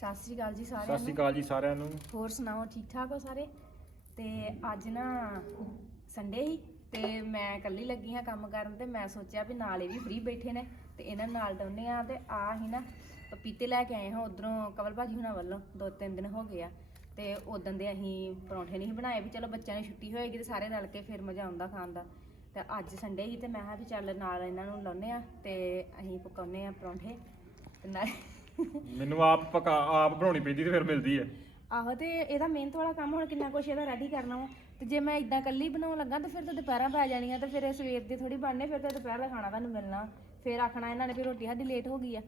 ਸਤਿ ਸ੍ਰੀ ਅਕਾਲ ਜੀ ਸਤਿ ਸਾਰਿਆਂ ਸ਼੍ਰੀ ਨੂੰ। ਅਕਾਲ ਜੀ ਸਾਰਿਆਂ ਨੂੰ। ਹੋਰ ਸੁਣਾਓ ਠੀਕ ਠਾਕ ਹੋ ਸਾਰੇ? ਤੇ ਅੱਜ ਨਾ ਸੰਡੇ ਹੀ ਤੇ ਮੈਂ ਇਕੱਲੀ ਲੱਗੀ ਹਾਂ ਕੰਮ ਕਰਨ ਤੇ ਮੈਂ ਸੋਚਿਆ ਵੀ ਨਾਲ ਇਹ ਵੀ ਫ੍ਰੀ ਬੈਠੇ ਨੇ ਤੇ ਇਹਨਾਂ ਨੂੰ ਨਾਲ ਡਾਉਨੇ ਆ ਤੇ ਆ ਹੀ ਨਾ ਪਪੀਤੇ ਲੈ ਕੇ ਆਏ ਹਾਂ ਉਧਰੋਂ ਕਵਲ ਭਾਜੀ ਹੁਣਾਂ ਵੱਲੋਂ ਦੋ ਤਿੰਨ ਦਿਨ ਹੋ ਗਏ ਆ। ਤੇ ਉਦੋਂ ਦੇ ਅਸੀਂ ਪਰੌਂਠੇ ਨਹੀਂ ਬਣਾਏ ਵੀ ਚਲੋ ਬੱਚਿਆਂ ਨੂੰ ਛੁੱਟੀ ਹੋਏਗੀ ਤੇ ਸਾਰੇ ਰਲ ਕੇ ਫਿਰ ਮਜ਼ਾ ਆਉਂਦਾ ਖਾਣ ਦਾ। ਤੇ ਅੱਜ ਸੰਡੇ ਹੀ ਤੇ ਮੈਂ ਕਿਹਾ ਵੀ ਚੱਲ ਨਾਲ ਇਹਨਾਂ ਨੂੰ ਲਾਉਨੇ ਆ ਤੇ ਅਸੀਂ ਪਕਾਉਨੇ ਆ ਪਰੌਂਠੇ ਤੇ ਨਾਲ ਮੈਨੂੰ ਆਪ ਪਕਾ, ਆਪ ਬਣਾਉਣੀ ਪੈਂਦੀ ਤੇ ਫਿਰ ਮਿਲਦੀ ਹੈ ਆਹੋ ਤੇ ਇਹਦਾ ਮਿਹਨਤ ਵਾਲਾ ਕੰਮ ਹੁਣ ਕਿੰਨਾ ਕੁਛ ਇਹਦਾ ਰੈਡੀ ਕਰਨਾ ਵਾ। ਤੇ ਜੇ ਮੈਂ ਇਦਾਂ ਕੱਲੀ ਬਣਾਉਣ ਲੱਗਾ ਤਾਂ ਫਿਰ ਤਾਂ ਦੁਪਹਿਰਾਂ ਪੈ ਜਾਣੀਆਂ ਤੇ ਫਿਰ ਇਹ ਸਵੇਰ ਦੀ ਥੋੜੀ ਬਣਨੇ, ਫਿਰ ਤਾਂ ਦੁਪਹਿਰ ਦਾ ਖਾਣਾ ਤੁਹਾਨੂੰ ਮਿਲਣਾ। ਫਿਰ ਆਖਣਾ ਇਹਨਾਂ ਨੇ ਵੀ ਰੋਟੀ ਸਾਡੀ ਲੇਟ ਹੋ ਗਈ ਆ।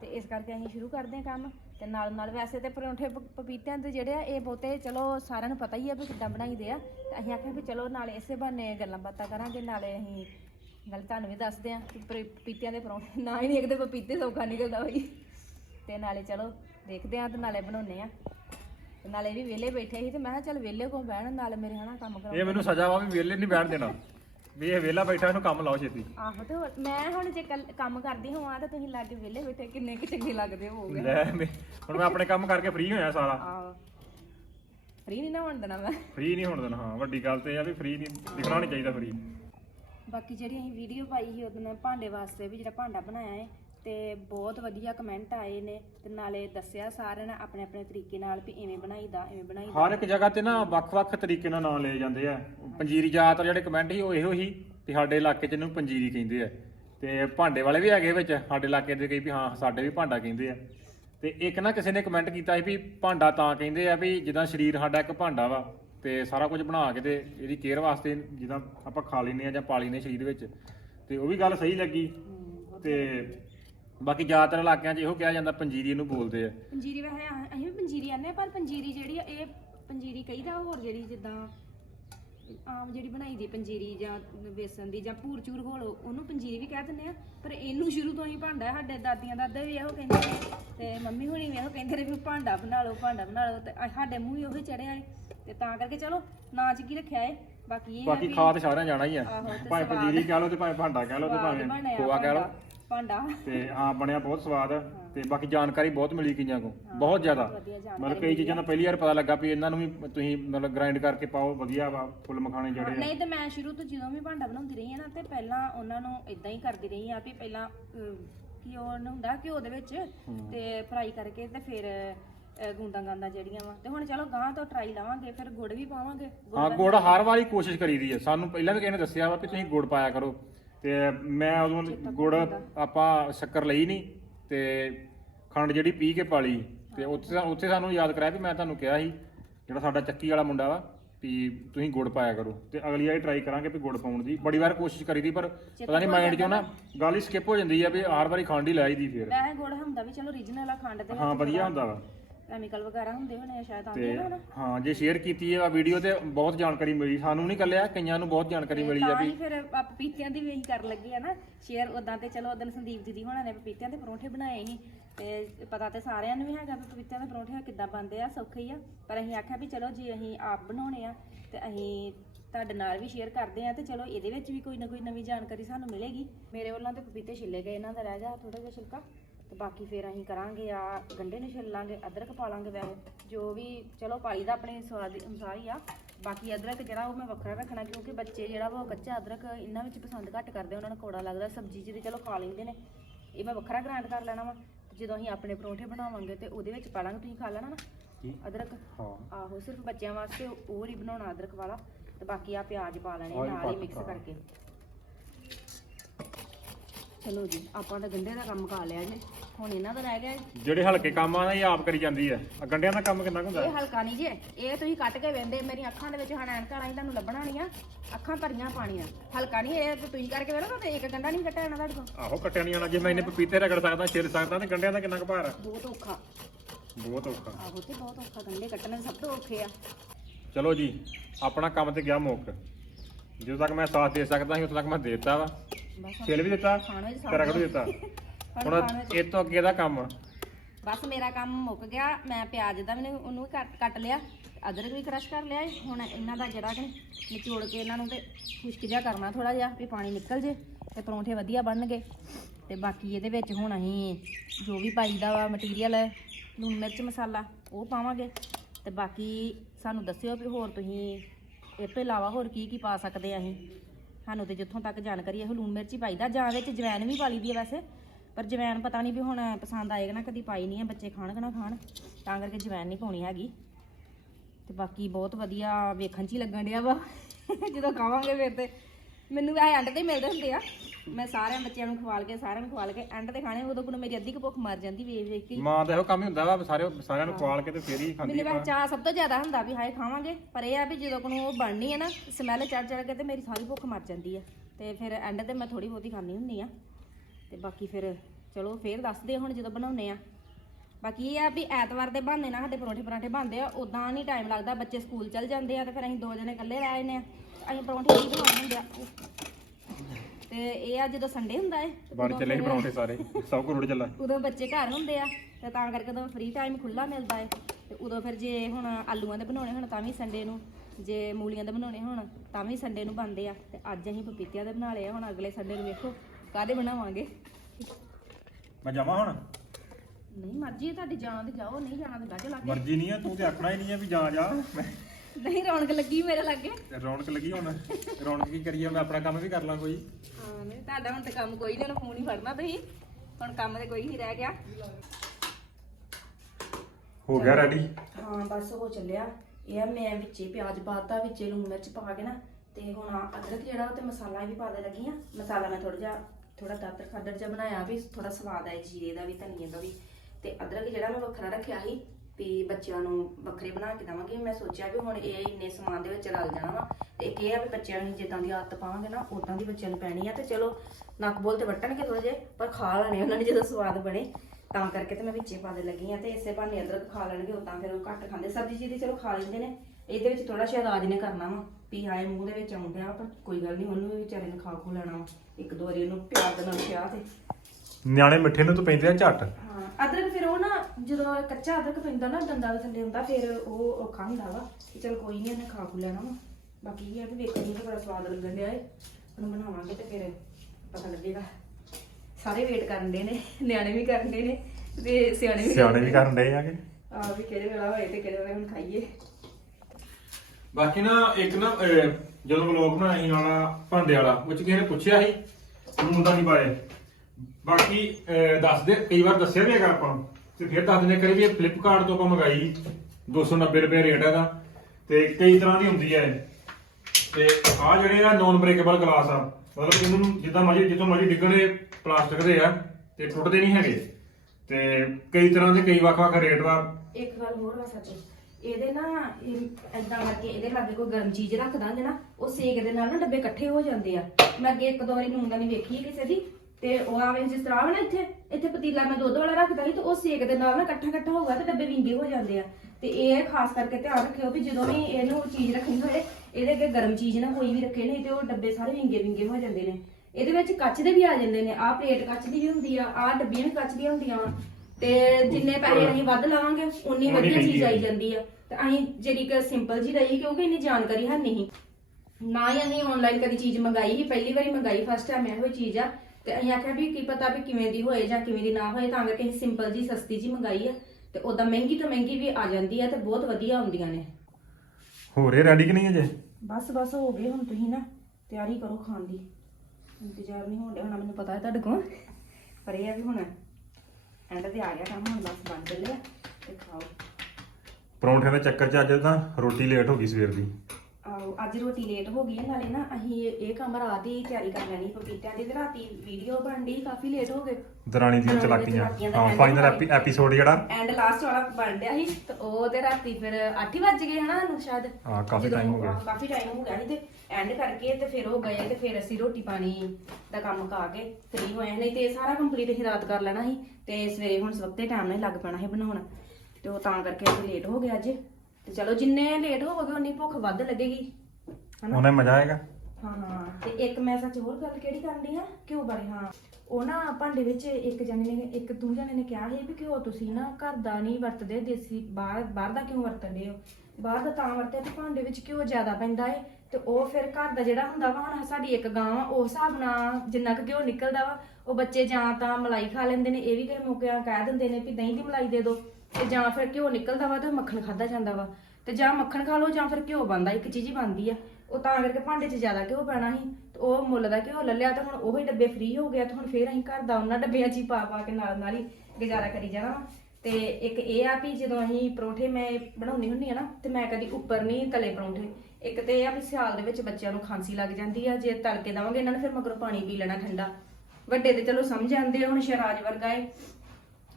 ਤੇ ਇਸ ਕਰਕੇ ਅਸੀਂ ਸ਼ੁਰੂ ਕਰਦੇ ਹਾਂ ਕੰਮ। ਤੇ ਨਾਲ ਨਾਲ ਵੈਸੇ ਤੇ ਪਰੌਂਠੇ ਪ- ਪਪੀਤਿਆਂ ਦੇ ਜਿਹੜੇ ਆ, ਇਹ ਬਹੁਤੇ ਚਲੋ ਸਾਰਿਆਂ ਨੂੰ ਪਤਾ ਹੀ ਆ ਵੀ ਕਿੱਦਾਂ ਬਣਾਈਦੇ ਆ। ਤੇ ਅਸੀਂ ਆਖਿਆ ਵੀ ਚਲੋ ਨਾਲੇ ਇਸੇ ਬਹਾਨੇ ਗੱਲਾਂ ਬਾਤਾਂ ਕਰਾਂਗੇ, ਨਾਲੇ ਅਸੀਂ ਗੱਲ ਤੁਹਾਨੂੰ ਵੀ ਦੱਸਦੇ ਆ ਕਿ ਪਰ- ਪਪੀਤਿਆਂ ਦੇ ਪਰੌਂਠੇ, ਨਾ ਹੀ ਨਹੀਂ ਇੱਕ ਤੇ ਪਪੀਤੇ ਸੌਖਾ ਨਿਕਲਦਾ ਬਈ। ਤੇ ਨਾਲੇ ਚਲੋ ਦੇਖਦੇ ਆ ਤੇ ਨਾਲੇ ਬਣਾਉਨੇ ਆ। ਤੇ ਨਾਲੇ ਵੀ ਵਿਹਲੇ ਬੈਠੇ ਸੀ ਤੇ ਮੈਂ ਕਿਹਾ ਚੱਲ ਵਿਹਲੇ ਕੋ ਬਹਿਣ ਨਾਲ ਮੇਰੇ ਹਨਾ ਕੰਮ ਕਰਾਉਣ ਇਹ ਮੈਨੂੰ ਸਜ਼ਾ ਵਾ ਵੀ ਵਿਹਲੇ ਨਹੀਂ ਬੈਠ ਦੇਣਾ। ਵੀ ਇਹ ਵਿਹਲਾ ਬੈਠਾ ਇਹਨੂੰ ਕੰਮ ਲਾਓ ਛੇਤੀ। ਆਹੋ ਤੇ ਹੋਰ- ਮੈਂ ਹੁਣ ਜੇ ਕੱਲ- ਕੰਮ ਕਰਦੀ ਹੋਵਾਂ ਤਾਂ ਤੁਸੀਂ ਲਾਗੇ ਵਿਹਲੇ ਬੈਠੇ ਕਿੰਨੇ ਕੁ ਚੰਗੇ ਲੱਗਦੇ ਹੋਵੋਗੇ। ਲੈ ਮੈਂ ਹੁਣ ਮੈਂ ਆਪਣੇ ਕੰਮ ਕਰਕੇ ਫ੍ਰੀ ਹੋਇਆ ਸਾਰਾ। ਆਹੋ। ਫਰੀ ਨਹੀਂ ਨਾ ਹੋਣ ਦੇਣਾ ਮੈਂ। ਫ੍ਰੀ ਨਹੀਂ ਹੋਣ ਦੇਣਾ ਹਾਂ ਵੱਡੀ ਗੱਲ ਤੇ ਇਹ ਆ ਵੀ ਫ੍ਰੀ ਨਹੀਂ ਦਿਖਣਾ ਨਹੀਂ ਚਾਹੀਦਾ ਫ੍ਰੀ ਬਾਕੀ ਜਿਹੜੀ ਅਸੀਂ ਵੀਡੀਓ ਪਾਈ ਸੀ ਉਹਦੋਂ ਭਾਂਡੇ ਵਾਸਤੇ ਵੀ ਜਿਹੜਾ ਭਾਂਡਾ ਬਣਾਇਆ ਹੈ ਤੇ ਬਹੁਤ ਵਧੀਆ ਕਮੈਂਟ ਆਏ ਨੇ ਤੇ ਨਾਲੇ ਦੱਸਿਆ ਸਾਰਿਆਂ ਨੇ ਆਪਣੇ ਆਪਣੇ ਤਰੀਕੇ ਨਾਲ ਵੀ ਇਵੇਂ ਬਣਾਈਦਾ ਇਵੇਂ ਬਣਾਈਦਾ। ਹਰ ਇੱਕ ਜਗ੍ਹਾ ਤੇ ਨਾ ਵੱਖ-ਵੱਖ ਤਰੀਕੇ ਨਾਲ ਨਾਂ ਲਏ ਜਾਂਦੇ ਆ। ਪੰਜੀਰੀ ਜ਼ਿਆਦਾਤਰ ਜਿਹੜੇ ਕਮੈਂਟ ਸੀ ਉਹ ਇਹੋ ਹੀ ਵੀ ਸਾਡੇ ਇਲਾਕੇ 'ਚ ਇਹਨੂੰ ਪੰਜੀਰੀ ਕਹਿੰਦੇ ਆ। ਤੇ ਭਾਂਡੇ ਵਾਲੇ ਵੀ ਹੈਗੇ ਵਿੱਚ ਸਾਡੇ ਇਲਾਕੇ ਦੇ ਕਈ ਵੀ ਹਾਂ ਸਾਡੇ ਵੀ ਭਾਂਡਾ ਕਹਿੰਦੇ ਆ। ਤੇ ਇੱਕ ਨਾ ਕਿਸੇ ਨੇ ਕਮੈਂਟ ਕੀਤਾ ਸੀ ਵੀ ਭਾਂਡਾ ਤਾਂ ਕਹਿੰਦੇ ਆ ਵੀ ਜਿੱਦਾਂ ਸਰੀਰ ਸਾਡਾ ਇੱਕ ਭਾਂਡਾ ਵਾ ਤੇ ਸਾਰਾ ਕੁਝ ਬਣਾ ਕੇ ਤੇ ਇਹਦੀ ਕੇਅਰ ਵਾਸਤੇ ਜਿੱਦਾਂ ਆਪਾਂ ਖਾ ਲੈਨੇ ਆ ਜਾਂ ਪਾ ਲੈਨੇ ਸਰੀਰ ਵਿੱਚ। ਤੇ ਉਹ ਵੀ ਗੱਲ ਸਹੀ ਲੱਗੀ। ਤੇ ਬਾਕੀ ਜ਼ਿਆਦਾਤਰ ਇਲਾਕਿਆਂ 'ਚ ਇਹੋ ਕਿਹਾ ਜਾਂਦਾ ਪੰਜੀਰੀ ਇਹਨੂੰ ਬੋਲਦੇ ਆ। ਪੰਜੀਰੀ ਵੈਸੇ ਅਹ ਅਸੀਂ ਵੀ ਪੰਜੀਰੀ ਆਨੇ ਪਰ ਪੰਜੀਰੀ ਜਿਹੜੀ ਆ ਇਹ ਪੰਜੀਰੀ ਕਹੀਦਾ ਹੋਰ ਜਿਹੜੀ ਜਿੱਦਾਂ ਆਮ ਜਿਹੜੀ ਬਣਾਈ ਦੀ ਪੰਜੀਰੀ ਜਾਂ ਵੇਸਣ ਦੀ ਜਾਂ ਭੂਰ ਚੂਰ ਘੋਲ ਉਹਨੂੰ ਪੰਜੀਰੀ ਵੀ ਕਹਿ ਦਿੰਦੇ ਆ। ਪਰ ਇਹਨੂੰ ਸ਼ੁਰੂ ਤੋਂ ਹੀ ਭਾਂਡਾ ਹੈ। ਸਾਡੇ ਦਾਦੀਆਂ ਦਾਦੇ ਵੀ ਇਹੋ ਕਹਿੰਦੇ ਨੇ ਤੇ ਮੰਮੀ ਹੁਣੀ ਵੀ ਇਹੋ ਕਹਿੰਦੇ ਨੇ ਵੀ ਭਾਂਡਾ ਬਣਾ ਲਓ ਭਾਂਡਾ ਬਣਾ ਲਓ ਤੇ ਅਹ ਸਾਡੇ ਮੂੰਹ ਹੀ ਉਹੀ ਚੜਿਆ ਏ। ਤੇ ਤਾਂ ਕਰਕੇ ਚਲੋ ਨਾਂ ਚ ਕੀ ਰੱਖਿਆ ਏ? ਬਾਕੀ ਇਹ ਆ ਬਾਕੀ ਵੀ ਖਾ ਤੇ ਸਾਰਿਆਂ ਜਾਣਾ ਹੀ ਆ। ਆਹੋ, ਤੇ ਭਾਵੇਂ ਸਵਾਦ। ਪੰਜੀਰੀ ਕਹਿ ਲਓ ਤੇ ਭਾਵੇਂ ਭਾਂਡਾ ਕਹਿ ਲਓ ਤੇ ਸਵਾਦ ਭਾਵੇਂ ਬਣਿਆ ਖੋਆ ਕਹਿ ਲਓ। ਭਾਂਡਾ। ਤੇ ਹਾਂ ਬਣਿਆ ਬਹੁਤ ਸਵਾਦ ਤੇ ਬਾਕੀ ਜਾਣਕਾਰੀ ਬਹੁਤ ਮਿਲੀ ਕਈਆਂ ਕੋ ਬਹੁਤ ਜ਼ਿਆਦਾ। ਵਧੀਆ ਮਤਲਬ ਕਈ ਚੀਜ਼ਾਂ ਦਾ ਪਹਿਲੀ ਵਾਰ ਪਤਾ ਲੱਗਾ ਵੀ ਇਹਨਾਂ ਨੂੰ ਵੀ ਤੁਸੀਂ ਮਤਲਬ ਗ੍ਰਾਈਂਡ ਕਰਕੇ ਪਾਓ ਵਧੀਆ ਵਾ ਫੁੱਲ ਮਖਾਣੇ ਜਿਹੜੇ ਆ। ਨਹੀਂ ਤੇ ਮੈਂ ਸ਼ੁਰੂ ਤੋਂ ਜਦੋਂ ਵੀ ਭਾਂਡਾ ਬਣਾਉਂਦੀ ਰਹੀ ਹਾਂ ਨਾ ਤੇ ਪਹਿਲਾਂ ਉਹਨਾਂ ਨੂੰ ਇਦਾਂ ਹੀ ਕਰਦੀ ਰਹੀ ਆ ਵੀ ਪਹਿਲਾਂ ਅਹ, ਕੀ ਉਹ ਹੁੰਦਾ ਘਿਓ ਦੇ ਵਿੱਚ ਤੇ ਫਰਾਈ ਕਰਕੇ ਤੇ ਫਿਰ ਅਹ, ਗੂੰਦਾਂ ਗਾਂਦਾਂ ਜਿਹੜੀਆਂ ਵਾ। ਤੇ ਹੁਣ ਚਲੋ ਗਾਂ ਤੋਂ ਟਰਾਈ ਲਾਵਾਂਗੇ ਫਿਰ ਗੁੜ ਵੀ ਪਾਵਾਂਗੇ। ਗੁੜ ਹਾਂ ਗੁੜ ਹਰ ਵਾਰੀ ਕੋਸ਼ਿਸ਼ ਕਰੀਦੀ ਹੈ ਸਾਨੂੰ ਪਹਿਲਾਂ ਵੀ ਕਿਸੇ ਨੇ ਦੱਸਿਆ ਵਾ ਕਿ ਤੁਸੀਂ ਗੁੜ ਪਾਇਆ ਕਰੋ। ਤੇ ਮੈਂ ਉਦੋਂ ਗੁੜ ਆਪਾਂ ਸ਼ੱਕਰ ਲਈ ਨਹੀਂ ਤੇ ਖੰਡ ਜਿਹੜੀ ਪੀ ਕੇ ਪਾਲੀ ਤੇ ਉੱਥੇ ਉੱਥੇ ਸਾਨੂੰ ਯਾਦ ਕਰਾਇਆ ਵੀ ਮੈਂ ਤੁਹਾਨੂੰ ਕਿਹਾ ਸੀ ਜਿਹੜਾ ਸਾਡਾ ਚੱਕੀ ਵਾਲਾ ਮੁੰਡਾ ਵਾ ਵੀ ਤੁਸੀਂ ਗੁੜ ਪਾਇਆ ਕਰੋ ਤੇ ਅਗਲੀ ਵਾਰੀ ਟਰਾਈ ਕਰਾਂਗੇ ਵੀ ਗੁੜ ਪਾਉਣ ਦੀ। ਬੜੀ ਵਾਰ ਕੋਸ਼ਿਸ਼ ਕਰੀਦੀ ਪਰ ਪਤਾ ਨਹੀਂ ਮਾਈਂਡ 'ਚੋਂ ਨਾ ਗੱਲ ਹੀ ਸਕਿਪ ਹੋ ਜਾਂਦੀ ਆ ਵੀ ਹਰ ਵਾਰੀ ਖੰਡ ਹੀ ਲਾਈਦੀ ਫਿਰ। ਵੈਸੇ ਗੁੜ ਹੁੰਦਾ ਵੀ ਚਲੋ ਓਰੀਜਨਲ ਆ ਖੰਡ ਦੇ ਹਾਂ ਵਧੀਆ ਹੁੰਦਾ ਵਾ। ਕੈਮੀਕਲ ਵਗੈਰਾ ਹੁੰਦੇ ਹੋਣੇ ਆ ਸ਼ਾਇਦ ਆਉਂਦੇ ਤੇ ਹੋਣੇ ਹਾਂ ਜੇ ਸ਼ੇਅਰ ਕੀਤੀ ਹੈ ਵੀਡੀਓ ਤੇ ਬਹੁਤ ਜਾਣਕਾਰੀ ਮਿਲੀ ਸਾਨੂੰ ਨਹੀਂ ਕੱਲਿਆ ਕਈਆਂ ਨੂੰ ਬਹੁਤ ਜਾਣਕਾਰੀ ਮਿਲੀ ਆ ਤਾਂ ਵੀ ਹੀ ਫਿਰ ਆਪਾਂ ਪਪੀਤਿਆਂ ਦੀ ਵੀ ਕਰਨ ਲੱਗੇ ਆ ਨਾ ਸ਼ੇਅਰ ਉਦਾਂ ਤੇ ਚਲੋ ਉਦੋਂ ਸੰਦੀਪ ਦੀਦੀ ਹੋਣਾ ਨੇ ਪਪੀਤਿਆਂ ਦੇ ਪਰੌਂਠੇ ਬਣਾਏ ਸੀ ਤੇ ਪਤਾ ਤੇ ਸਾਰਿਆਂ ਨੂੰ ਵੀ ਹੈਗਾ ਵੀ ਪਪੀਤਿਆਂ ਦੇ ਪਰੌਂਠੇ ਕਿੱਦਾਂ ਬਣਦੇ ਆ ਸੌਖੇ ਹੀ ਆ ਪਰ ਅਸੀਂ ਆਖਿਆ ਵੀ ਚਲੋ ਜੇ ਅਸੀਂ ਆਪ ਬਣਾਉਣੇ ਆ ਤੇ ਅਸੀਂ ਤੁਹਾਡੇ ਨਾਲ ਵੀ ਸ਼ੇਅਰ ਕਰਦੇ ਆ ਤੇ ਚਲੋ ਇਹਦੇ ਵਿੱਚ ਵੀ ਕੋਈ ਨਾ ਕੋਈ ਨਵੀਂ ਜਾਣਕਾਰੀ ਸਾਨੂੰ ਮਿਲੇਗੀ। ਮੇਰੇ ਵੱਲੋਂ ਤੇ ਪਪੀਤੇ ਛਿੱਲੇ ਗਏ ਇਹਨਾਂ ਦਾ ਰਹਿ ਗਿਆ ਥੋੜਾ ਜਿਹਾ ਛਿਲਕਾ। ਤੇ ਬਾਕੀ ਫਿਰ ਅਸੀਂ ਕਰਾਂਗੇ ਆ ਗੰਡੇ ਨੂੰ ਛਿੱਲ ਲਾਂਗੇ ਅਦਰਕ ਪਾ ਲਾਂਗੇ ਵੈਸੇ ਜੋ ਵੀ ਚਲੋ ਪਾਈ ਦਾ ਆਪਣੇ ਸਵਾਦ ਅਨੁਸਾਰ ਹੀ ਆ ਬਾਕੀ ਅਦਰਕ ਜਿਹੜਾ ਉਹ ਮੈਂ ਵੱਖਰਾ ਰੱਖਣਾ ਕਿਉਂਕਿ ਬੱਚੇ ਜਿਹੜਾ ਉਹ ਕੱਚਾ ਅਦਰਕ ਇਹਨਾਂ ਵਿੱਚ ਪਸੰਦ ਘੱਟ ਕਰਦੇ ਉਹਨਾਂ ਨੂੰ ਕੌੜਾ ਲੱਗਦਾ ਸਬਜ਼ੀ 'ਚ ਤੇ ਚਲੋ ਖਾ ਲੈਂਦੇ ਨੇ ਇਹ ਮੈਂ ਵੱਖਰਾ ਗ੍ਰਾਈਂਡ ਕਰ ਲੈਣਾ ਵਾ ਜਦੋਂ ਅਸੀਂ ਆਪਣੇ ਪਰੌਂਠੇ ਬਣਾਵਾਂਗੇ ਤੇ ਉਹਦੇ ਵਿੱਚ ਪਾ ਲਾਂਗੇ ਤੁਸੀਂ ਖਾ ਲੈਣਾ ਨਾ ਕੀ? ਅਦਰਕ ਹਾਂ ਆਹੋ ਸਿਰਫ ਬੱਚਿਆਂ ਵਾਸਤੇ ਉਹ ਹੀ ਬਣਾਉਣਾ ਅਦਰਕ ਵਾਲਾ ਤੇ ਬਾਕੀ ਆ ਪਿਆਜ਼ ਪਾ ਲੈਣੇ ਨਾਲ ਹੀ ਮਿਕਸ। ਕਰਕੇ ਚਲੋ ਜੀ ਆਪਾਂ ਤਾਂ ਗੰਢੇ ਦਾ ਕੰਮ ਕਰ ਲਿਆ ਜੀ ਹੁਣ ਇਹਨਾਂ ਦਾ ਰਹਿ ਗਿਆ ਜੀ। ਜਿਹੜੇ ਹਲਕੇ ਕੰਮ ਆ ਨਾ ਇਹ ਆਪ ਕਰੀ ਜਾਂਦੀ ਆ। ਆਹ ਗੰਡਿਆਂ ਦਾ ਕੰਮ ਕਿੰਨਾ ਕੁ ਹੁੰਦਾ? ਇਹ ਹਲਕਾ ਨਹੀਂ ਜੇ ਇਹ ਤੁਸੀਂ ਕੱਟ ਕੇ ਵੇਂਦੇ ਮੇਰੀਆਂ ਅੱਖਾਂ ਦੇ ਵਿੱਚ ਹੁਣ ਐਨਕਾਂ ਰਾਹੀਂ ਤੁਹਾਨੂੰ ਲੱਭਣਾ ਨਹੀਂ ਆ ਅੱਖਾਂ ਭਰੀਆਂ ਪਾਣੀਆਂ। ਹਲਕਾ ਨਹੀਂ ਇਹ ਤੇ ਤੁਸੀਂ ਕਰਕੇ ਵੇਖੋ ਤੇ ਇੱਕ ਗੰਡਾ ਨਹੀਂ ਕੱਟਿਆ ਜਾਣਾ ਤੁਹਾਡੇ ਕੋਲ ਆਹੋ ਕੱਟਿਆ ਨਹੀਂ ਆਣਾ ਜੇ ਮੈਂ ਇਹਨੇ ਪਪੀਤੇ ਰਗੜ ਸਕਦਾ ਛਿੱਲ ਸਕਦਾ ਤੇ ਗੰਡਿਆਂ ਦਾ ਕਿੰਨਾ ਕੁ ਭਾਰ ਆ? ਬਹੁਤ ਔਖਾ। ਬਹੁਤ ਔਖਾ। ਆਹੋ ਤੇ ਬਹੁਤ ਔਖਾ ਗੰਡੇ ਕੱਟਣੇ ਸਭ ਤੋਂ ਔਖੇ ਆ। ਚਲੋ ਜੀ ਆਪਣਾ ਕੰਮ ਤੇ ਗਿਆ ਮੁੱਕ। ਜਦੋਂ ਤੱਕ ਮੈਂ ਸਾਥ ਦੇ ਸਕਦਾ ਸੀ ਉਦੋਂ ਤੱਕ ਮੈਂ ਦੇ ਦਿੱਤਾ ਵਾ। ਬਸ ਛਿੱਲ ਵੀ ਦਿੱਤਾ ਖਾਣ ਵਿੱਚ ਤੇ ਰਗੜ ਵੀ ਦਿੱਤਾ। ਹੁਣ ਇਹ ਤੋਂ ਅੱਗੇ ਦਾ ਕੰਮ ਬਸ ਮੇਰਾ ਕੰਮ ਮੁੱਕ ਗਿਆ। ਮੈਂ ਪਿਆਜ਼ ਦਾ ਵੀ ਉਹਨੂੰ ਕੱਟ ਕੱਟ ਲਿਆ ਅਦਰਕ ਵੀ ਕ੍ਰਸ਼ ਕਰ ਲਿਆ ਏ। ਹੁਣ ਇਹਨਾਂ ਦਾ ਜਿਹੜਾ ਕਿ ਨਿਚੋੜ ਕੇ ਇਹਨਾਂ ਨੂੰ ਤੇ ਖੁਸ਼ਕ ਜਿਹਾ ਕਰਨਾ ਥੋੜਾ ਜਿਹਾ ਵੀ ਪਾਣੀ ਨਿਕਲ ਜੇ ਤੇ ਪਰੌਂਠੇ ਵਧੀਆ ਬਣਨਗੇ। ਤੇ ਬਾਕੀ ਇਹਦੇ ਵਿੱਚ ਹੁਣ ਅਸੀਂ ਜੋ ਵੀ ਪਾਈਦਾ ਵਾ ਮਟੀਰੀਅਲ ਲੂਣ ਮਿਰਚ ਮਸਾਲਾ ਉਹ ਪਾਵਾਂਗੇ। ਤੇ ਬਾਕੀ ਸਾਨੂੰ ਦੱਸਿਓ ਵੀ ਹੋਰ ਤੁਸੀਂ ਇਹ ਤੋਂ ਇਲਾਵਾ ਹੋਰ ਕੀ ਕੀ ਪਾ ਸਕਦੇ ਆ ਅਸੀਂ। ਸਾਨੂੰ ਤੇ ਜਿੱਥੋਂ ਤੱਕ ਜਾਣਕਾਰੀ ਹੈ ਉਹ ਲੂਣ ਮਿਰਚ ਹੀ ਪਾਈਦਾ। ਜਾਂ ਵਿੱਚ ਜਵੈਨ ਵੀ ਪਾ ਲਈਦੀ ਹੈ ਵੈਸੇ। ਪਰ ਜਵੈਨ ਪਤਾ ਨਹੀਂ ਵੀ ਹੁਣ ਪਸੰਦ ਆਏਗਾ ਨਾ ਕਦੀ ਪਾਈ ਨਹੀਂ ਹੈ ਬੱਚੇ ਖਾਣ ਕਿ ਨਾ ਖਾਣ ਤਾਂ ਕਰਕੇ ਜਵੈਨ ਨਹੀਂ ਪਾਉਣੀ ਹੈਗੀ। ਤੇ ਬਾਕੀ ਬਹੁਤ ਵਧੀਆ ਵੇਖਣ 'ਚ ਹੀ ਲੱਗਣ ਡਿਆ ਵਾ। ਜਦੋਂ ਖਾਵਾਂਗੇ ਫਿਰ ਤੇ ਮੈਨੂੰ ਇਹ ਐਂਡ ਤੇ ਮਿਲਦੇ ਹੁੰਦੇ ਆ। ਮੈਂ ਸਾਰਿਆਂ ਬੱਚਿਆਂ ਨੂੰ ਖਵਾਲ ਕੇ ਸਾਰਿਆਂ ਨੂੰ ਖਵਾਲ ਕੇ ਐਂਡ ਤੇ ਖਾਣੇ ਉਦੋਂ ਕੋਲ ਮੇਰੀ ਅੱਧੀ ਕੁ ਭੁੱਖ ਮਰ ਜਾਂਦੀ ਵੇਖ ਵੇਖ ਕੇ। ਮਾਂ ਦਾ ਇਹੋ ਕੰਮ ਹੀ ਹੁੰਦਾ ਵਾ ਵੀ ਸਾਰੇ ਸਾਰਿਆਂ ਨੂੰ ਖਵਾਲ ਕੇ ਤੇ ਫੇਰ ਹੀ ਖਾਂਦੀ ਮੈਨੂੰ ਵੈਸੇ ਚਾਹ ਸਭ ਤੋਂ ਜ਼ਿਆਦਾ ਹੁੰਦਾ ਵੀ ਹਾਏ ਖਾਵਾਂਗੇ ਪਰ ਇਹ ਆ ਵੀ ਜਦੋਂ ਕੋਲ ਉਹ ਬਣਨੀ ਹੈ ਨਾ ਸਮੈਲ ਚੜ ਚੜ ਕੇ ਤੇ ਮੇਰੀ ਸਾਰੀ ਭੁੱਖ ਮਰ ਜਾਂਦੀ ਆ। ਤੇ ਫਿਰ ਐਂਡ ਤੇ ਮੈਂ ਥੋੜੀ ਬਹੁਤੀ ਖਾਣੀ ਹੁੰਦੀ ਆ। ਤੇ ਬਾਕੀ ਫਿਰ ਚਲੋ ਫੇਰ ਦੱਸਦੇ ਹੁਣ ਜਦੋਂ ਬਣਾਉਨੇ ਆ। ਬਾਕੀ ਇਹ ਆ ਵੀ ਐਤਵਾਰ ਦੇ ਬਹਾਨੇ ਨਾਲ ਸਾਡੇ ਪਰੌਂਠੇ ਪਰਾਂਠੇ ਬਣਦੇ ਆ ਉਦਾਂ ਨਹੀਂ ਟਾਈਮ ਲੱਗਦਾ ਬੱਚੇ ਸਕੂਲ ਚਲ ਜਾਂਦੇ ਆ ਤੇ ਫਿਰ ਅਸੀਂ ਦੋ ਜਣੇ ਇਕੱਲੇ ਰਹਿ ਜਾਂਦੇ ਆ। ਅਸੀਂ ਪਰੌਂਠੇ ਕੀ ਬਣਾਉਣੇ ਹੁੰਦੇ ਆ। ਤੇ ਇਹ ਆ ਜਦੋਂ ਸੰਡੇ ਹੁੰਦਾ ਏ ਬਣ ਚੱਲੇ ਸੀ ਪਰੌਂਠੇ ਸਾਰੇ ਸਭ ਕੁ ਰੁੜ ਚੱਲਾ। ਉਦੋਂ ਬੱਚੇ ਘਰ ਹੁੰਦੇ ਆ ਤੇ ਤਾਂ ਕਰਕੇ ਉਦੋਂ ਫ੍ਰੀ ਟਾਈਮ ਖੁੱਲਾ ਮਿਲਦਾ ਏ। ਤੇ ਉਦੋਂ ਫਿਰ ਜੇ ਹੁਣ ਆਲੂਆਂ ਦੇ ਬਣਾਉਣੇ ਹੁਣ ਤਾਂ ਵੀ ਸੰਡੇ ਨੂੰ ਜੇ ਮੂਲੀਆਂ ਦੇ ਬਣਾਉਣੇ ਹੁਣ ਤਾਂ ਵੀ ਸੰਡੇ ਨੂੰ ਬਣਦੇ ਆ। ਤੇ ਅੱਜ ਅਸੀਂ ਪਪੀਤਿਆਂ ਦੇ ਬਣਾ ਲਏ ਹੁਣ ਅਗਲੇ ਸੰਡੇ ਨੂੰ ਵੇਖੋ। ਕਾਹਦੇ ਬਣਾਵਾਂਗੇ? ਮੈਂ ਜਾਵਾਂ ਹੁਣ? ਨਹੀਂ ਮਰਜ਼ੀ ਹੈ ਤੁਹਾਡੀ ਜਾਣਾ ਤੇ ਜਾਓ ਨਹੀਂ ਜਾਣਾ ਤੇ ਗੱਜ ਲੱਗ। ਮਰਜ਼ੀ ਨਹੀਂ ਆ ਤੂੰ ਤੇ ਆਖਣਾ ਹੀ ਨਹੀਂ ਆ ਵੀ ਜਾ ਜਾ। ਮੈਂ ਨਹੀਂ ਰੌਣਕ ਲੱਗੀ ਮੇਰੇ ਲੱਗੇ। ਰੌਣਕ ਲੱਗੀ ਹੁਣ। ਰੌਣਕ ਕੀ ਕਰੀਏ ਮੈਂ ਆਪਣਾ ਕੰਮ ਵੀ ਕਰ ਲਾਂ ਕੋਈ। ਹਾਂ ਨਹੀਂ ਤੁਹਾਡਾ ਹੁਣ ਤੇ ਕੰਮ ਕੋਈ ਨਹੀਂ ਫੋਨ ਹੀ ਫੜਨਾ ਤੁਸੀਂ। ਹੁਣ ਕੰਮ ਤੇ ਕੋਈ ਨਹੀਂ ਰਹਿ ਗਿਆ। ਹੋ ਗਿਆ ਰੈਡੀ ਹਾਂ ਬਸ ਹੋ ਚੱਲਿਆ। ਇਹ ਆ ਮੈਂ ਵਿੱਚੇ ਪਿਆਜ਼ ਪਾਤਾ ਵਿੱਚੇ ਲੂਣ ਮਿਰਚ ਪਾ ਕੇ ਨਾ ਤੇ ਹੁਣ ਅਦਰਕ ਜਿਹੜਾ ਉਹ ਤੇ ਮਸਾਲਾ ਵੀ ਪਾ ਦੇ ਲੱਗੀ ਆ। ਮਸਾਲਾ ਮੈਂ ਥੋੜਾ ਜਿਹਾ ਥੋੜਾ ਦਾਤਰ ਖਾਦਰ ਜਿਹਾ ਬਣਾਇਆ ਵੀ ਥੋੜਾ ਸਵਾਦ ਆਏ ਜੀਰੇ ਦਾ ਵੀ, ਧਨੀਏ ਦਾ ਵੀ। ਤੇ ਅਦਰਕ ਜਿਹੜਾ ਮੈਂ ਵੱਖਰਾ ਰੱਖਿਆ ਸੀ, ਵੀ ਬੱਚਿਆਂ ਨੂੰ ਵੱਖਰੇ ਬਣਾ ਕੇ ਦੇਵਾਂਗੇ। ਮੈਂ ਸੋਚਿਆ ਵੀ ਹੁਣ ਇਹ ਇੰਨੇ ਸਮਾਨ ਦੇ ਵਿੱਚ ਰਲ ਜਾਣਾ ਵਾ। ਤੇ ਇੱਕ ਇਹ ਆ ਵੀ ਬੱਚਿਆਂ ਨੂੰ ਜਿੱਦਾਂ ਦੀ ਆਦਤ ਪਾਵਾਂਗੇ ਨਾ ਉਦਾਂ ਦੀ ਬੱਚਿਆਂ ਨੂੰ ਪੈਣੀ ਆ। ਤੇ ਚਲੋ, ਨੱਕ ਬੋਲ ਤੇ ਵੱਟਣਗੇ ਥੋੜੇ ਜਿਹੇ, ਪਰ ਖਾ ਲੈਣੇ ਉਹਨਾਂ ਨੇ ਜਦੋਂ ਸਵਾਦ ਬਣੇ। ਤਾਂ ਕਰਕੇ ਤੇ ਮੈਂ ਵਿੱਚੇ ਪਾ ਦੇ ਲੱਗੀ ਆ ਤੇ ਇਸੇ ਬਹਾਨੇ ਅਦਰਕ ਖਾ ਲੈਣਗੇ ਉਦਾਂ ਫਿਰ ਉਹ ਘੱਟ ਖਾਂਦੇ। ਸਬਜ਼ੀ ਜੀ ਦੀ ਚਲੋ ਖਾ ਲੈਂਦੇ ਨੇ। ਇਹਦੇ ਵਿੱਚ ਥੋੜਾ ਜਿਹਾ ਰਾਜ ਨੇ ਕਰਨਾ ਵਾ। ਵੀ ਹਾਏ ਮੂੰਹ ਦੇ ਵਿੱਚ ਆਉਂਦਿਆ ਪਰ ਕੋਈ ਗੱਲ ਨਹੀਂ ਉਹਨੂੰ ਵੀ ਵਿਚਾਰੇ ਨੂੰ ਖਾ ਖੂ ਲੈਣਾ ਵਾ। ਇੱਕ ਦੋ ਵਾਰੀ ਉਹਨੂੰ ਪਿਆਰ ਦੇ ਨਾਲ ਕਿਹਾ ਤੇ। ਨਿਆਣੇ ਮਿੱਠੇ ਨੂੰ ਤਾਂ ਪੈਂਦੇ ਆ ਝੱਟ। ਹਾਂ ਅਦਰਕ ਫਿਰ ਉਹ ਨਾ ਜਦੋਂ ਕੱਚਾ ਅਦਰਕ ਪੈਂਦਾ ਨਾ ਦੰਦਾਂ ਦੇ ਥੱਲੇ ਹੁੰਦਾ ਫਿਰ ਉਹ ਔਖਾ ਹੁੰਦਾ ਵਾ ਕਿ ਚਲ ਕੋਈ ਨਹੀਂ ਉਹਨੇ ਖਾ ਖੂ ਲੈਣਾ ਵਾ। ਬਾਕੀ ਇਹ ਆ ਵੀ ਵੇਖਣ ਨੂੰ ਤਾਂ ਬੜਾ ਸਵਾਦ ਲੱਗਣ ਡਿਆ ਏ। ਹੁਣ ਬਣਾਵਾਂਗੇ ਤੇ ਫਿਰ ਪਤਾ ਲੱਗੇਗਾ। ਸਾਰੇ ਵੇਟ ਕਰਨ ਦੇ ਨੇ ਨਿਆਣੇ ਵੀ ਕਰਨ ਦੇ ਨੇ ਤੇ ਸਿਆਣੇ ਵੀ ਸਿਆਣੇ ਵੀ ਕਰਨ ਡਏ ਆਗੇ। ਆ ਵੀ ਕਿਹੜੇ ਵੇਲਾ ਹੋਏ ਤੇ ਕਿਹੜੇ ਵੇਲੇ ਹੁਣ ਖਾਈਏ। ਬਾਕੀ ਨਾ ਇੱਕ ਨਾ ਅਹ, ਜਦੋਂ ਵਲੋਗ ਬਣਾਇਆ ਸੀ ਵਾਲਾ ਭਾਂਡੇ ਵਾਲਾ ਉਹ ਚ ਕਿਸੇ ਨੇ ਪੁੱਛਿਆ ਸੀ ਲੂਣ ਦਾ ਬਾਕੀ ਅਹ, ਦੱਸ ਕਈ ਵਾਰ ਦੱਸਿਆ ਵੀ ਹੈਗਾ ਆਪਾਂ ਨੂੰ, ਤੇ ਫਿਰ ਦੱਸ ਦਿੰਦੇ ਕਰੀ ਵੀ ਇਹ ਫਲਿੱਪਕਾਰਟ ਤੋਂ ਆਪਾਂ ਮੰਗਾਈ 290 ਰੁਪਏ ਰੇਟ ਹੈਗਾ ਤੇ ਕਈ ਤਰ੍ਹਾਂ ਦੀ ਹੁੰਦੀ ਹੈ ਇਹ। ਤੇ ਆ ਜਿਹੜੇ ਆ ਨੌਨ ਬ੍ਰੇਕੇਬਲ ਗਲਾਸ ਆ ਮਤਲਬ ਇਹਨੂੰ ਜਿੱਦਾਂ ਮਰਜ਼ੀ ਜਿੱਥੋਂ ਮਰਜ਼ੀ ਡਿੱਗਣੇ ਪਲਾਸਟਿਕ ਦੇ ਆ ਤੇ ਟੁੱਟਦੇ ਨਹੀਂ ਹੈਗੇ। ਤੇ ਕਈ ਤਰ੍ਹਾਂ ਦੇ ਕਈ ਵੱਖ-ਵੱਖ ਰੇਟ ਵਾ ਇੱਕ ਗੱਲ ਹੋਰ ਵਾ ਸੱਚ। ਇਹਦੇ ਨਾ ਐਦਾਂ ਕਰਕੇ ਇਹਦੇ ਲਾਗੇ ਕੋਈ ਗਰਮ ਚੀਜ਼ ਰੱਖਦਾ ਹੁੰਦੇ ਨਾ, ਉਹ ਸੇਕ ਦੇ ਨਾਲ ਨਾ ਡੱਬੇ ਇਕੱਠੇ ਹੋ ਜਾਂਦੇ ਆ। ਮੈਂ ਅੱਗੇ ਇੱਕ ਦੋ ਵਾਰੀ ਨੂੰਦਾਂ ਨਹੀਂ ਵੇਖੀ ਕਿਸੇ ਦੀ, ਤੇ ਉਹ ਆਵੇ ਜਿਸ ਤਰ੍ਹਾਂ ਨਾ ਇੱਥੇ ਇੱਥੇ ਪਤੀਲਾ ਮੈਂ ਦੁੱਧ ਵਾਲਾ ਰੱਖਦਾ ਸੀ ਤੇ ਉਹ ਸੇਕ ਦੇ ਨਾਲ ਨਾ ਇਕੱਠਾ ਇਕੱਠਾ ਹੋਊਗਾ ਤੇ ਡੱਬੇ ਵਿੰਗੇ ਹੋ ਜਾਂਦੇ ਆ। ਤੇ ਇਹ ਖਾਸ ਕਰਕੇ ਧਿਆਨ ਰੱਖਿਓ ਵੀ ਜਦੋਂ ਵੀ ਇਹਨੂੰ ਚੀਜ਼ ਰੱਖਣੀ ਹੋਏ, ਇਹਦੇ ਅੱਗੇ ਗਰਮ ਚੀਜ਼ ਨਾ ਕੋਈ ਵੀ ਰੱਖੇ, ਨਹੀਂ ਤੇ ਉਹ ਡੱਬੇ ਸਾਰੇ ਵਿੰਗੇ ਵਿੰਗੇ ਹੋ ਜਾਂਦੇ ਨੇ। ਇਹਦੇ ਵਿੱਚ ਕੱਚ ਦੇ ਵੀ ਆ ਜਾਂਦੇ ਨੇ, ਆਹ ਪਲੇਟ ਕੱਚ ਦੀ ਵੀ ਹੁੰਦੀ ਆ, ਆਹ ਡੱਬੀਆਂ ਵੀ ਕੱਚ ਦੀਆਂ ਹੁੰਦੀਆਂ ਵਾ। ਤੇ ਜਿੰਨੇ ਪੈਸੇ ਅਸੀਂ ਵੱਧ ਲਾਵਾਂਗੇ ਉਨੀ ਉਨੀ ਵਧੀਆ ਚੀਜ਼ ਆਈ। ਜਾਂਦੀ ਆ। ਤੇ ਅਸੀਂ ਜਿਹੜੀ ਕਿ ਸਿੰਪਲ ਜੀ ਰਹੀ ਕਿਉਂਕਿ ਇੰਨੀ ਜਾਣਕਾਰੀ ਹੈ ਨਹੀਂ। ਨਾ ਹੀ ਅਸੀਂ ਆਨਲਾਈਨ ਕਦੀ ਚੀਜ਼ ਮੰਗਾਈ ਸੀ ਪਹਿਲੀ ਵਾਰੀ ਮੰਗਾਈ ਫਸਟ ਟਾਈਮ ਇਹੋ ਹੀ ਚੀਜ਼ ਆ। ਤੇ ਅਸੀਂ ਆਖਿਆ ਵੀ ਕੀ ਪਤਾ ਵੀ ਕਿਵੇਂ ਦੀ ਹੋਏ ਜਾਂ ਕਿਵੇਂ ਦੀ ਨਾ ਹੋਏ ਤਾਂ ਕਰਕੇ ਅਸੀਂ ਸਿੰਪਲ ਜੀ ਸਸਤੀ ਜੀ ਮੰਗਾਈ ਆ। ਤੇ ਉਦਾਂ ਮਹਿੰਗੀ ਤੋਂ ਮਹਿੰਗੀ ਵੀ ਆ ਜਾਂਦੀ ਆ ਤੇ ਬਹੁਤ ਵਧੀਆ ਹੁੰਦੀਆਂ ਨੇ। ਹੋ ਰਹੇ ਰੈਡੀ ਕਿ ਨਹੀਂ ਅਜੇ? ਬਸ ਬਸ ਹੋ ਗਏ ਹੁਣ ਤੁਸੀਂ ਨਾ ਤਿਆਰੀ ਕਰੋ ਖਾਣ ਦੀ। ਇੰਤਜ਼ਾਰ ਨਹੀਂ ਹੋਣ ਡਿਆ ਹੋਣਾ ਮੈਨੂੰ ਪਤਾ ਹੈ ਤੁਹਾਡੇ ਕੋਲ। ਪਰ ਇਹ ਆ ਵੀ ਹੁਣ ਐਂਡ ਤੇ ਆ ਗਿਆ ਕੰਮ, ਹੁਣ ਬਸ ਬਣ ਚੱਲਿਆ ਤੇ ਖਾਓ। ਪਰੌਂਠਿਆਂ ਦੇ ਚੱਕਰ 'ਚ ਅੱਜ ਤਾਂ ਰੋਟੀ ਲੇਟ ਹੋ ਗਈ ਸਵੇਰ ਦੀ। ਆਹੋ ਅੱਜ ਰੋਟੀ ਲੇਟ ਹੋ ਗਈ ਹੈ ਨਾਲੇ ਨਾ ਅਸੀਂ ਇਹ ਇਹ ਕੰਮ ਰਾਤ ਹੀ ਤਿਆਰੀ ਕਰ ਲੈਣੀ ਪਪੀਤਿਆਂ ਦੀ ਤੇ ਰਾਤੀ ਵੀਡੀਓ ਬਣਦੀ ਕਾਫੀ ਲੇਟ ਹੋ ਗਏ। ਦਰਾਣੀ ਦੀਆਂ ਚਲਾਕੀਆਂ ਹਾਂ ਫਾਈਨਲ। ਐਪੀਸੋਡ ਜਿਹੜਾ। ਐਂਡ ਲਾਸਟ ਵਾਲਾ ਬਣ ਰਿਹਾ ਸੀ ਤੇ ਉਹ ਤੇ ਰਾਤੀ ਫਿਰ 8 ਵੱਜ ਗਏ ਹਨਾ ਨੂੰ ਸ਼ਾਇਦ। ਹਾਂ, ਕਾਫੀ ਜਦੋਂ- time ਹੋ ਗਿਆ। ਹਾਂ, ਕਾਫੀ ਟਾਈਮ ਹੋ ਗਿਆ ਸੀ ਤੇ ਐਂਡ ਕਰਕੇ ਤੇ ਫਿਰ ਉਹ ਗਏ ਤੇ ਫਿਰ ਅਸੀਂ ਰੋਟੀ ਪਾਣੀ ਦਾ ਕੰਮ ਕਾ ਕੇ ਫ੍ਰੀ ਹੋਏ ਨਹੀਂ ਤੇ ਇਹ ਸਾਰਾ ਕੰਪਲੀਟ ਅਸੀਂ ਰਾਤ ਕਰ ਲੈਣਾ ਸੀ ਤੇ ਸਵੇਰੇ ਹੁਣ ਸਵਖਤੇ ਟਾਈਮ ਨਾਲ ਹੀ ਲੱਗ ਪੈਣਾ ਸੀ ਬਣਾਉਣ। ਤੇ ਉਹ ਤਾਂ ਕਰਕੇ ਅਸੀਂ ਲੇਟ ਹੋ ਗਏ ਅੱਜ। ਤੇ ਚਲੋ ਜਿੰਨੇ ਲੇਟ ਹੋਵੋਗੇ ਉਨੀ ਭੁੱਖ ਵੱਧ ਲੱਗੇਗੀ। ਹਨਾ? ਉਹਨੇ ਮਜ਼ਾ ਆਏਗਾ। ਹਾਂ ਹਾਂ। ਤੇ ਇੱਕ ਮੈਂ ਸੱਚ ਹੋਰ ਗੱਲ ਕਿਹੜੀ ਕਰਨੀ ਆ? ਘਿਓ ਬਾਰੇ ਹਾਂ। ਉਹ ਨਾ ਭਾਂਡੇ ਵਿੱਚ ਇੱਕ ਜਣੇ ਨੇ ਇੱਕ ਦੂ ਜਣੇ ਨੇ ਕਿਹਾ ਸੀ ਵੀ ਘਿਓ ਤੁਸੀਂ ਨਾ ਘਰ ਦਾ ਨਹੀਂ ਵਰਤਦੇ ਦੇਸੀ ਬਾਹਰ ਬਾਹਰ ਦਾ ਕਿਉਂ ਵਰਤਦੇ ਹੋ? ਬਾਹਰ ਦਾ ਤਾਂ ਵਰਤਿਆ ਕਿ ਭਾਂਡੇ ਵਿੱਚ ਘਿਓ ਜ਼ਿਆਦਾ ਪੈਂਦਾ ਏ। ਤੇ ਉਹ ਫਿਰ ਘਰ ਦਾ ਜਿਹੜਾ ਹੁੰਦਾ ਵਾ ਹੁਣ ਸਾਡੀ ਇੱਕ ਗਾਂ ਵਾ ਉਸ ਹਿਸਾਬ ਨਾਲ ਜਿੰਨਾ ਕੁ ਘਿਓ ਨਿਕਲਦਾ ਵਾ ਉਹ ਬੱਚੇ ਜਾਂ ਤਾਂ ਮਲਾਈ ਖਾ ਲੈਂਦੇ ਨੇ ਇਹ ਵੀ ਕਈ ਮੌਕਿਆਂ ਕਹਿ ਦਿੰਦੇ ਨੇ ਵੀ ਦਹੀਂ ਦੀ ਮਲਾਈ ਦੇ ਦਿਓ। ਤੇ ਜਾਂ ਫਿਰ ਘਿਓ ਨਿਕਲਦਾ ਵਾ ਤੇ ਮੱਖਣ ਖਾਦਾ ਜਾਂਦਾ ਵਾ। ਤੇ ਜਾਂ ਮੱਖਣ ਖਾ ਲਓ ਜਾਂ ਫਿਰ ਘਿਓ ਬਣਦਾ ਇੱਕ ਚੀਜ਼ ਹੀ ਬਣਦੀ ਆ। ਉਹ ਤਾਂ ਕਰਕੇ ਭਾਂਡੇ 'ਚ ਜ਼ਿਆਦਾ ਘਿਓ ਪੈਣਾ ਸੀ। ਤੇ ਉਹ ਮੁੱਲ ਦਾ ਘਿਓ ਲੈ ਲਿਆ ਤੇ ਹੁਣ ਉਹੀ ਡੱਬੇ ਫ੍ਰੀ ਹੋ ਗਿਆ ਤੇ ਹੁਣ ਫੇਰ ਅਸੀਂ ਘਰ ਦਾ ਉਹਨਾਂ ਡੱਬਿਆਂ 'ਚ ਹੀ ਪਾ ਪਾ ਕੇ ਨਾਲ ਨਾਲ ਹੀ ਗੁਜ਼ਾਰਾ ਕਰੀ ਜਾਣਾ ਵਾ। ਤੇ ਇੱਕ ਇਹ ਆ ਵੀ ਜਦੋਂ ਅਸੀਂ ਪਰੌਂਠੇ ਮੈਂ ਬਣਾਉਣੀ ਹੁੰਨੀ ਆ ਨਾ ਤੇ ਮੈਂ ਕਦੀ ਉੱਪਰ ਨਹੀਂ ਤਲੇ ਪਰੌਂਠੇ। ਇੱਕ ਤੇ ਇਹ ਆ ਵੀ ਸਿਆਲ ਦੇ ਵਿੱਚ ਬੱਚਿਆਂ ਨੂੰ ਖਾਂਸੀ ਲੱਗ ਜਾਂਦੀ ਆ ਜੇ ਤਲ ਕੇ ਦਵਾਂਗੇ ਇਹਨਾਂ ਨੇ ਫਿਰ ਮਗਰੋਂ ਪਾਣੀ ਪੀ ਲੈਣਾ ਠੰਡਾ। ਵੱਡੇ ਤੇ ਚਲੋ ਸਮਝ ਆਉਂਦੇ ਆ, ਹੁਣ ਸ਼ਰਾਜ ਵਰਗਾ ਏ।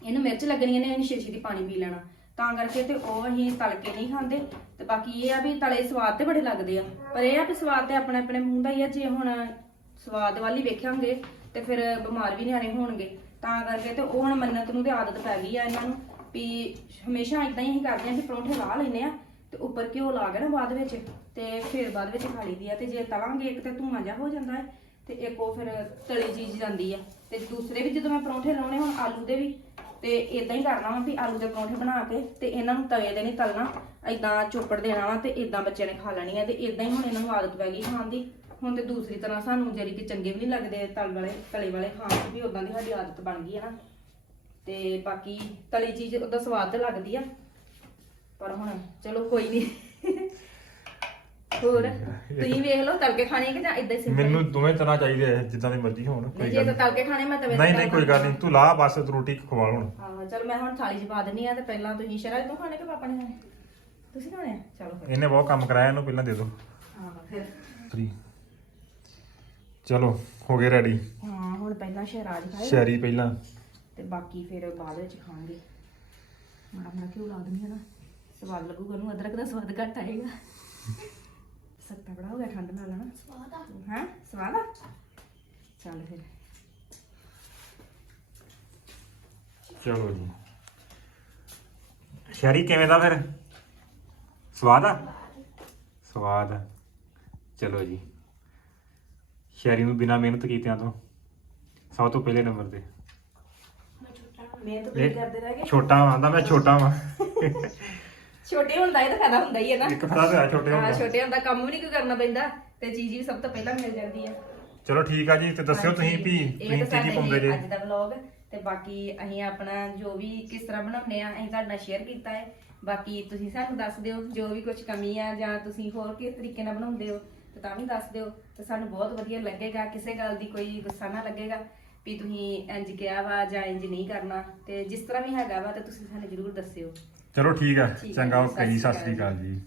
ਇਹਨੂੰ ਮਿਰਚ ਲੱਗਣੀ ਨੇ ਇਹਨੂੰ ਛੇਤੀ ਦੀ ਪਾਣੀ ਪੀ ਲੈਣਾ। ਤਾਂ ਕਰਕੇ ਤੇ ਉਹ ਅਸੀਂ ਤਲ ਕੇ ਨਹੀਂ ਖਾਂਦੇ। ਤੇ ਬਾਕੀ ਇਹ ਆ ਵੀ ਤਲੇ ਸਵਾਦ ਤੇ ਬੜੇ ਲੱਗਦੇ ਆ। ਪਰ ਇਹ ਆ ਵੀ ਸਵਾਦ ਤੇ ਆਪਣੇ ਆਪਣੇ ਮੂੰਹ ਦਾ ਹੀ ਆ, ਜੇ ਹੁਣ ਸਵਾਦ ਵਾਲੀ ਵੇਖਾਂਗੇ ਤੇ ਫਿਰ ਬਿਮਾਰ ਵੀ ਨਿਆਣੇ ਹੋਣਗੇ। ਤਾਂ ਕਰਕੇ ਤੇ ਉਹ ਹੁਣ ਮੰਨਤ ਨੂੰ ਤੇ ਆਦਤ ਪੈ ਗਈ ਆ ਇਹਨਾਂ ਨੂੰ ਵੀ ਹਮੇਸ਼ਾ ਇਦਾਂ ਹੀ ਅਸੀਂ ਕਰਦੇ ਆ ਕਿ ਪਰੌਂਠੇ ਲਾ ਲੈਨੇ ਆ ਤੇ ਉੱਪਰ ਘਿਓ ਲਾ ਕੇ ਨਾ ਬਾਅਦ ਵਿੱਚ ਤੇ ਫਿਰ ਬਾਅਦ ਵਿੱਚ ਖਾ ਲਈਦੀ ਆ ਤੇ ਜੇ ਤਲਾਂਗੇ ਇੱਕ ਤੇ ਧੂਆਂ ਜਿਹਾ ਹੋ ਜਾਂਦਾ ਹੈ ਤੇ ਇੱਕ ਉਹ ਫਿਰ ਤਲੀ ਚੀਜ਼ ਜਾਂਦੀ ਆ। ਤੇ ਦੂਸਰੇ ਵੀ ਜਦੋਂ ਮੈਂ ਪਰੌਂਠੇ ਲਾਉਣੇ, ਹੁਣ ਆਲੂ ਦੇ ਵੀ ਤੇ ਇਦਾਂ ਹੀ ਕਰਨਾ ਵਾ ਵੀ ਆਲੂ ਦੇ ਪਰੌਂਠੇ ਬਣਾ ਕੇ ਤੇ ਇਹਨਾਂ ਨੂੰ ਤਵੇ ਦੇ ਨਹੀਂ ਤਲਣਾ ਇਦਾਂ ਚੋਪੜ ਦੇਣਾ ਵਾ ਤੇ ਇਦਾਂ ਬੱਚਿਆਂ ਨੇ ਖਾ ਲੈਣੀ ਆ ਤੇ ਇਦਾਂ ਹੀ ਹੁਣ ਇਹਨਾਂ ਨੂੰ ਆਦਤ ਪੈ ਗਈ ਖਾਣ ਦੀ। ਹੁਣ ਤੇ ਦੂਸਰੀ ਤਰ੍ਹਾਂ ਸਾਨੂੰ ਜਿਹੜੀ ਕਿ ਚੰਗੇ ਵੀ ਨਹੀਂ ਲੱਗਦੇ ਤਲ ਵਾਲੇ, ਤਲੇ ਵਾਲੇ ਖਾਣ ਦੀ ਵੀ ਉਦਾਂ ਦੀ ਸਾਡੀ ਆਦਤ ਬਣ ਗਈ ਹੈ ਨਾ। ਤੇ ਬਾਕੀ ਤਲੀ ਚੀਜ਼ ਉਹਦਾ ਸਵਾਦ ਤੇ ਲੱਗਦੀ ਆ। ਪਰ ਹੁਣ ਚਲੋ ਕੋਈ ਨਹੀਂ ਹੋਰ? ਤੁਸੀਂ ਵੇਖ ਲਓ ਤਲ ਕੇ ਖਾਣੀ ਕਿ ਜਾਂ ਇਦਾਂ ਹੀ ਸਿੰਪਲ ਮੈਨੂੰ ਦੋਵੇਂ ਤਰ੍ਹਾਂ ਚਾਹੀਦੇ ਆ ਜਿੱਦਾਂ ਦੇ ਮਰਜ਼ੀ ਹੋਣ ਕੋਈ ਜੇ ਤਾਂ ਤਲ ਕੇ ਖਾਣੇ ਮੈਂ ਤਵੇ ਤੇ ਨਹੀਂ ਨਹੀਂ ਕੋਈ ਗੱਲ ਨਹੀਂ ਤੂੰ ਲਾ ਬਸ ਤੂੰ ਰੋਟੀ ਖਵਾ ਹੁਣ। ਹਾਂ ਚਲ ਮੈਂ ਹੁਣ ਥਾਲੀ 'ਚ ਪਾ ਦਿੰਨੀ ਆ ਤੇ ਪਹਿਲਾਂ ਤੁਸੀਂ ਸ਼ਰਾਬ ਤੋਂ ਖਾਣੇ ਕਿ ਪਾਪਾ ਨੇ ਖਾਣੇ ਤੁਸੀਂ ਖਾਣੇ ਆ? ਚਲੋ ਫਿਰ। ਇਹਨੇ ਬਹੁਤ ਕੰਮ ਕਰਾਇਆ ਇਹਨੂੰ ਪਹਿਲਾਂ ਦੇ ਦਿਓ ਹਾਂ ਫਿਰ। ਫਰੀ ਚਲੋ ਹੋ ਗਏ ਰੈਡੀ ਹਾਂ ਹੁਣ ਪਹਿਲਾਂ ਸ਼ਹਿਰਾਜ ਖਾਏ। ਸ਼ੈਰੀ ਪਹਿਲਾਂ। ਤੇ ਬਾਕੀ ਫਿਰ ਬਾਅਦ ਵਿੱਚ ਖਾਣਗੇ। ਮਾੜਾ ਮਾੜਾ ਘਿਓ ਲਾ ਦਿੰਦੀ ਨਾ। ਸਵਾਦ ਲੱਗੂਗਾ ਉਹਨੂੰ ਅਦਰਕ ਦਾ ਸਵਾਦ ਘੱਟ ਆਏਗਾ। ਸੱਤਾ ਬੜਾ ਹੋ ਗਿਆ ਠੰਡ ਨਾਲ ਨਾ ਸਵਾਦ ਆ। ਹਾਂ? ਸਵਾਦ ਆ? ਚੱਲ ਫਿਰ। ਚਲੋ ਜੀ। ਸ਼ੈਰੀ ਕਿਵੇਂ ਦਾ ਫਿਰ? ਸਵਾਦ ਆ? ਸਵਾਦ ਆ। ਚਲੋ ਜੀ। ਸ਼ੈਰੀ ਨੂੰ ਬਿਨਾ ਮਿਹਨਤ ਕੀਤਿਆਂ ਤੋਂ ਸਭ ਤੋਂ ਪਹਿਲੇ ਨੰਬਰ ਤੇ। ਮਿਹਨਤ ਤੁਸੀਂ ਕਰਦੇ ਰਹਿ ਗਏ? ਛੋਟਾ ਆਂਦਾ ਮੈਂ ਛੋਟਾ ਵਾਂ। ਛੋਟੇ ਹੁੰਦਾ ਇਹ ਤਾਂ ਫਾਇਦਾ ਹੁੰਦਾ ਹੀ ਹੈ ਨਾ। ਇੱਕ ਫਰਾ ਤੇ ਆ ਛੋਟੇ ਹਾਂ ਹੁੰਦਾ ਛੋਟੇ ਹੁੰਦਾ ਕੰਮ ਵੀ ਨਹੀਂ ਕੋਈ ਕਰਨਾ ਪੈਂਦਾ ਤੇ ਚੀਜ਼ ਵੀ ਸਭ ਤੋਂ ਪਹਿਲਾਂ ਮਿਲ ਜਾਂਦੀ ਆ ਚਲੋ ਠੀਕ ਆ ਜੀ ਤੇ ਦੱਸਿਓ ਤੁਸੀਂ ਵੀ ਤੁਸੀਂ ਕੀ ਪਾਉਂਦੇ ਜੇ ਅੱਜ ਦਾ ਵਲੌਗ ਤੇ ਬਾਕੀ ਅਸੀਂ ਆਪਣਾ ਜੋ ਵੀ ਕਿਸ ਤਰ੍ਹਾਂ ਬਣਾਉਂਦੇ ਆ ਅਸੀਂ ਤੁਹਾਡੇ ਨਾਲ ਸ਼ੇਅਰ ਕੀਤਾ ਹੈ। ਬਾਕੀ ਤੁਸੀਂ ਸਾਨੂੰ ਦੱਸ ਦਿਓ ਜੋ ਵੀ ਕੁਝ ਕਮੀ ਆ ਜਾਂ ਤੁਸੀਂ ਹੋਰ ਕਿਸ ਤਰੀਕੇ ਨਾਲ ਬਣਾਉਂਦੇ ਹੋ ਤੇ ਤਾਂ ਵੀ ਦੱਸ ਦਿਓ। ਤੇ ਸਾਨੂੰ ਬਹੁਤ ਵਧੀਆ ਲੱਗੇਗਾ ਕਿਸੇ ਗੱਲ ਦੀ ਕੋਈ ਗੁੱਸਾ ਨਾ ਲੱਗੇਗਾ ਵੀ ਤੁਸੀਂ ਇੰਜ ਕਿਹਾ ਵਾ ਜਾਂ ਇੰਜ ਨਹੀਂ ਕਰਨਾ। ਤੇ ਜਿਸ ਤਰ੍ਹਾਂ ਵੀ ਹੈਗਾ ਵਾ ਤੇ ਤੁਸੀਂ ਸਾਨੂੰ ਜ਼ਰੂਰ ਦੱਸਿਓ। ਚਲੋ ਠੀਕ ਆ ਚੰਗਾ ਓਕੇ ਜੀ ਸਤਿ ਸ੍ਰੀ ਅਕਾਲ ਜੀ।